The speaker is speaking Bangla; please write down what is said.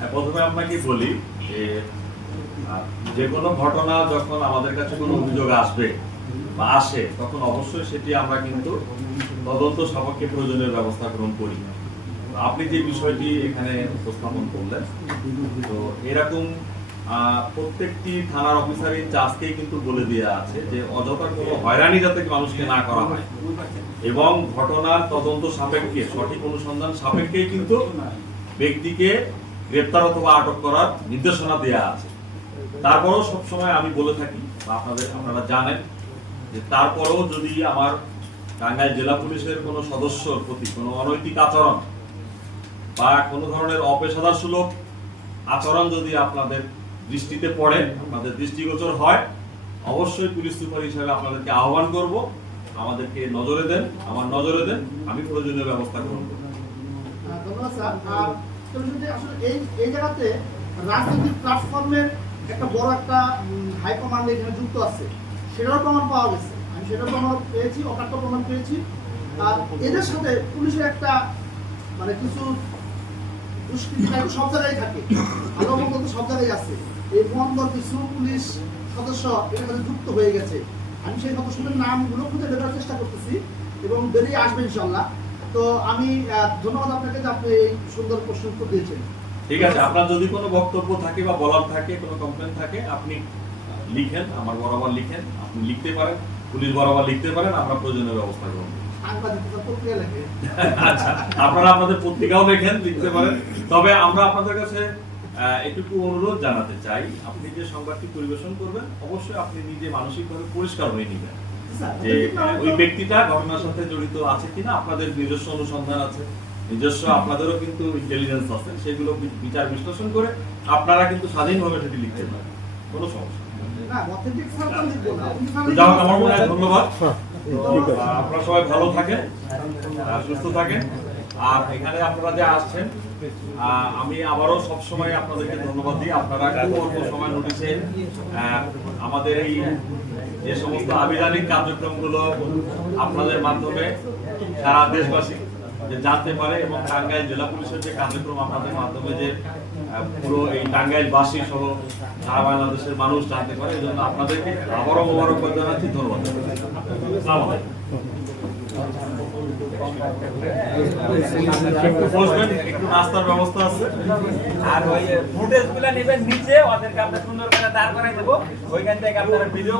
হ্যাঁ, প্রথমে আপনাকে বলি যে যে কোনো ঘটনা যখন আমাদের কাছে কোনো অভিযোগ আসবে বা আসে তখন অবশ্যই সেটি আমরা কিন্তু তদন্ত সাপেক্ষে প্রয়োজনীয় ব্যবস্থা গ্রহণ করি। আপনি যে বিষয়টি এখানে উপস্থাপন করলেন তো এরকম প্রত্যেকটি থানার অফিসারই আজকেই কিন্তু বলে দেওয়া আছে যে অযথা কোনো হয়রানি যাতে মানুষকে না করা হয়। এবং ঘটনার তদন্ত সাপেক্ষে সঠিক অনুসন্ধান সাপেক্ষেই কিন্তু ব্যক্তিকে গ্রেপ্তার অথবা আটক করার নির্দেশনা দেওয়া আছে। তারপরেও সবসময় আমি বলে থাকি, বা আপনাদের, আপনারা জানেন, যে তারপরেও যদি আমার টাঙ্গাইল জেলা পুলিশের কোনো সদস্যর প্রতি কোনো অনৈতিক আচরণ বা কোনো ধরনের অপেশাদার সুলভ আচরণ যদি আপনাদের দৃষ্টিতে পড়ে, আপনাদের দৃষ্টিগোচর হয়, অবশ্যই পুলিশ সুপার হিসেবে আপনাদেরকে আহ্বান করব। আমাদেরকে নজরে দেন, আমার নজরে দেন, আমি প্রয়োজনীয় ব্যবস্থা গ্রহণ করব। রাজনৈতিক একটা বড় একটা যুক্ত প্রমাণ পাওয়া গেছে। আমি পেয়েছি প্রমাণ পেয়েছি। আর এদের সাথে পুলিশের একটা মানে কিছু সব জায়গায় থাকে। সব জায়গায় এই মন্দর কিছু পুলিশ সদস্য যুক্ত হয়ে গেছে। আমি সেই সদস্যদের নামগুলো খুঁজে করার চেষ্টা করতেছি এবং বেরিয়ে আসবে ইনশাল্লাহ। তো আমি ধন্যবাদ আপনাকে যে আপনি এই সুন্দর প্রশ্ন উত্তর দিয়েছেন। ঠিক আছে আপনার যদি কোনো বক্তব্য থাকে বা বলার থাকে কোনো কমপ্লেন থাকে আপনি লিখেন আমার বরাবর লিখেন আপনি লিখতে পারেন পুলিশ বরাবর লিখতে পারেন আমরা প্রয়োজনীয় ব্যবস্থা করব। আচ্ছা আপনারা আপনাদের পত্রিকাও লেখেন লিখতে পারেন। তবে আমরা আপনাদের কাছে এটুকু অনুরোধ জানাতে চাই আপনি যে সংবাদটি পরিবেশন করবেন অবশ্যই আপনি নিজে মানসিকভাবে পরিষ্কার হয়ে নেবেন। যে ওই ব্যক্তিটা ঘটনার সাথে জড়িত আছে কিনা আপনাদের নিজস্ব অনুসন্ধান আছে নিজস্ব আপনাদেরও কিন্তু ইন্টেলিজেন্স আছে সেগুলো বিচার বিশ্লেষণ করে আপনারা কিন্তু স্বাধীনভাবে সেটি লিখতে পারেন। কোনো সমস্যা মনে হয় ধন্যবাদ। আপনারা সবাই ভালো থাকেন সুস্থ থাকেন। আর এখানে আপনারা যে আসছেন আমি আবারও সব সময় আপনাদেরকে ধন্যবাদ দিই। আপনারা খুব অল্প সময় নোটিশে আমাদের এই যে সমস্ত আবিধানিক কার্যক্রমগুলো আপনাদের মাধ্যমে সারা দেশবাসী যে জানতে পারে এবং টাঙ্গাইল জেলা পুলিশের যে কার্যক্রম আপনাদের মাধ্যমে যে পুরো এই টাঙ্গাইলবাসী সহ সারা বাংলাদেশের মানুষ জানতে পারে এই জন্য আপনাদেরকে আবারও মোবারকবাদ জানাচ্ছি। ধন্যবাদ। নাস্তার ব্যবস্থা আছে। আর ওই ফুটেজগুলা নেবেন নিচে, ওদেরকে আমরা সুন্দর করে দাঁড় করাই দেবো। ওইখান থেকে আপনারা ভিডিও